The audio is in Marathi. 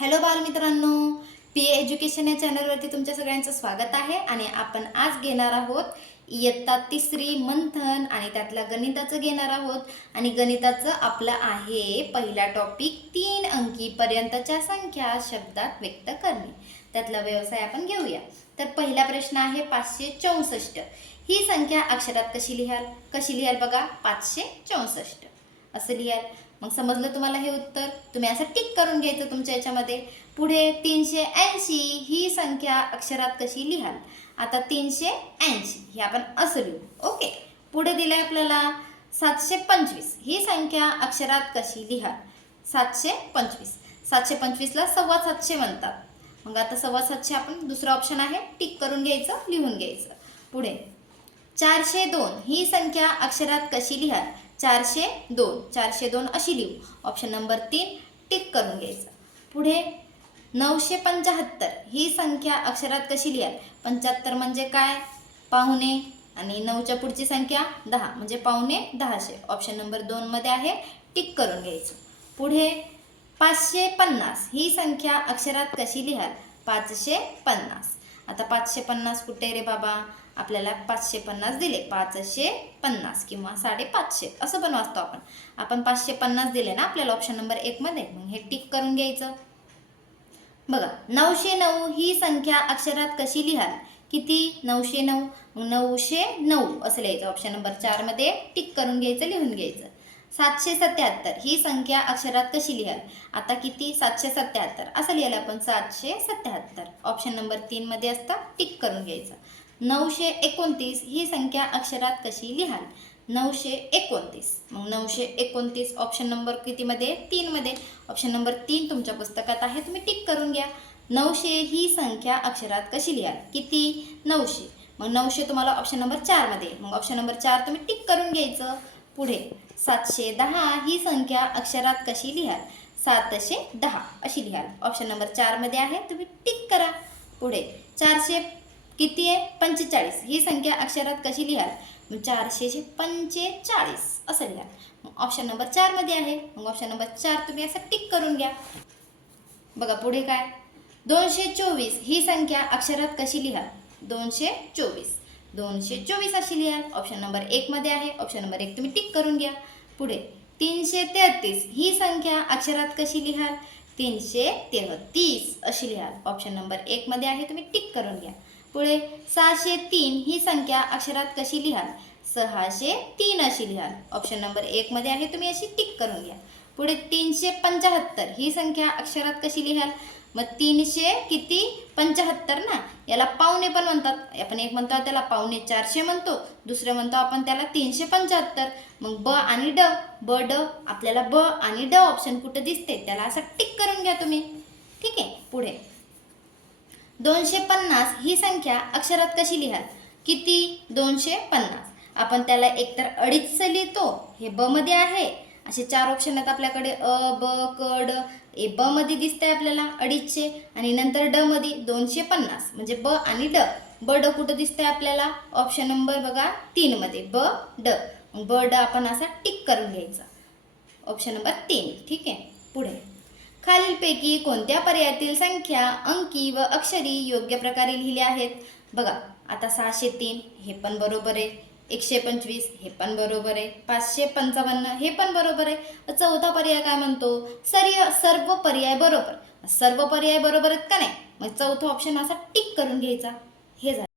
हॅलो बालमित्रांनो पी ए एज्युकेशन या चॅनलवरती तुमच्या सगळ्यांचं स्वागत आहे आणि आपण आज घेणार आहोत इयत्ता तिसरी मंथन आणि त्यातल्या गणिताचं घेणार आहोत. आणि गणिताचं आपलं आहे पहिला टॉपिक तीन अंकी पर्यंतच्या संख्या शब्दात व्यक्त करणे. त्यातला व्यवसाय आपण घेऊया. तर पहिला प्रश्न आहे पाचशे चौसष्ट. ही संख्या अक्षरात कशी लिहाल? कशी लिहाल बघा? पाचशे चौसष्ट. असं लिहाल. मग समजलं तुम्हाला हे उत्तर? तुम्ही असं टिक करून घ्यायचं तुमच्या याच्यामध्ये. पुढे तीनशे ऐंशी ही संख्या अक्षरात कशी लिहाल? आता तीनशे ऐंशी ही आपण असं लिहू. ओके. पुढे दिलंय आपल्याला सातशे पंचवीस. ही संख्या अक्षरात कशी लिहाल? सातशे पंचवीस. सातशे पंचवीसला सव्वा सातशे म्हणतात. मग आता सव्वा सातशे आपण दुसरा ऑप्शन आहे. टिक करून घ्यायचं लिहून घ्यायचं. पुढे. चारशे दोन. ही संख्या अक्षरात कशी लिहाल? चारशे दोन चारशे दोन अशी लिहू. ऑप्शन नंबर तीन टिक करून घ्यायचं. पुढे नऊशे पंचाहत्तर ही संख्या अक्षरात कशी लिहाल? पंच्याहत्तर म्हणजे काय? पाहुणे. आणि नऊच्या पुढची संख्या दहा म्हणजे पाहुणे दहाशे. ऑप्शन नंबर दोनमध्ये आहे टिक करून घ्यायचं. पुढे पाचशे पन्नास ही संख्या अक्षरात कशी लिहाल? पाचशे पन्नास. आता पाचशे पन्नास कुठे रे बाबा? आपल्याला पाचशे पन्नास दिले. पाचशे पन्नास किंवा साडेपाचशे. असं पण वाचतो आपण. आपण पाचशे पन्नास दिले ना आपल्याला ऑप्शन नंबर एकमध्ये मग हे टिक करून घ्यायचं. बघा नऊशे नऊ ही संख्या अक्षरात कशी लिहाल? किती? नऊशे नऊ. मग नऊशे नऊ असं लिहायचं. ऑप्शन नंबर चारमध्ये टिक करून घ्यायचं लिहून घ्यायचं. सातशे सत्याहत्तर ही संख्या अक्षरात कशी लिहाल? आता किती? सातशे सत्याहत्तर. असं लिहायला आपण सातशे सत्याहत्तर. ऑप्शन नंबर तीनमध्ये असतं टिक करून घ्यायचं. नऊशे एकोणतीस ही संख्या अक्षरात कशी लिहाल? नऊशे एकोणतीस. मग नऊशे एकोणतीस ऑप्शन नंबर कितीमध्ये? तीनमध्ये. ऑप्शन नंबर तीन तुमच्या पुस्तकात आहे तुम्ही टिक करून घ्या. नऊशे ही संख्या अक्षरात कशी लिहाल? किती? नऊशे. मग नऊशे तुम्हाला ऑप्शन नंबर चारमध्ये. मग ऑप्शन नंबर चार तुम्ही टिक करून घ्यायचं. पुढे. सातशे दहा ही संख्या अक्षरात कशी लिहाल? सातशे दहा अशी लिहाल. ऑप्शन नंबर चारमध्ये आहे तुम्ही टिक करा. पुढे. चारशे किती आहे? पंचेचाळीस. ही संख्या अक्षरात कशी लिहाल? चारशे पंचेचाळीस. असं लिहाल मग ऑप्शन नंबर चारमध्ये आहे. मग ऑप्शन नंबर चार तुम्ही असं टिक करून घ्या. बघा पुढे काय? दोनशे चोवीस ही संख्या अक्षरात कशी लिहाल? दोनशे चोवीस दोनशे चोवीस अशी लिहाल. ऑप्शन नंबर एकमध्ये आहे. ऑप्शन नंबर एक तुम्ही टिक करून घ्या. पुढे. तीनशे तेहतीस ही संख्या अक्षरात कशी लिहाल? तीनशे तेहतीस अशी लिहाल. ऑप्शन नंबर एकमध्ये आहे. तुम्ही टिक करून घ्या. पुढे सहाशे तीन ही संख्या अक्षरात कशी लिहाल? सहाशे तीन अशी लिहाल. ऑप्शन नंबर एकमध्ये आहे तुम्ही अशी टिक करून घ्या. पुढे तीनशे पंचाहत्तर ही संख्या अक्षरात कशी लिहाल? मग तीनशे किती? पंचाहत्तर ना? याला पावणे पण म्हणतात. आपण एक म्हणतो त्याला पावणे चारशे म्हणतो. दुसरं म्हणतो आपण त्याला तीनशे पंचाहत्तर. मग ब आणि ड ब ड आपल्याला ब आणि ड ऑप्शन कुठं दिसते? त्याला असं टिक करून घ्या तुम्ही. ठीक आहे? पुढे. दोनशे पन्नास ही संख्या अक्षरात कशी लिहाल? किती? दोनशे पन्नास. आपण त्याला एकतर अडीचचं लिहितो. हे ब मध्ये आहे. असे चार ऑप्शन आहेत आपल्याकडे. अ ब क ड. ए ब मध्ये दिसतंय आपल्याला अडीचशे. आणि नंतर ड मध्ये दोनशे पन्नास. म्हणजे ब आणि ड. ब ड कुठं दिसतंय आपल्याला? ऑप्शन नंबर बघा तीन मध्ये. ब ड. ब ड आपण असा टिक करून घ्यायचा. ऑप्शन नंबर तीन. ठीक आहे? पुढे. खालीलपैकी कोणत्या पर्यायातील संख्या अंकी व अक्षरी योग्य प्रकारे लिहिल्या आहेत? बघा आता सहाशे तीन हे पण बरोबर आहे. एकशे पंचवीस हे पण बरोबर आहे. पाचशे पंचावन्न हे पण बरोबर आहे. चौथा पर्याय काय म्हणतो? सर्य सर्व पर्याय बरोबर. सर्व पर्याय बरोबर आहेत का नाही? मग चौथा ऑप्शन असा टिक करून घ्यायचा. हे झालं.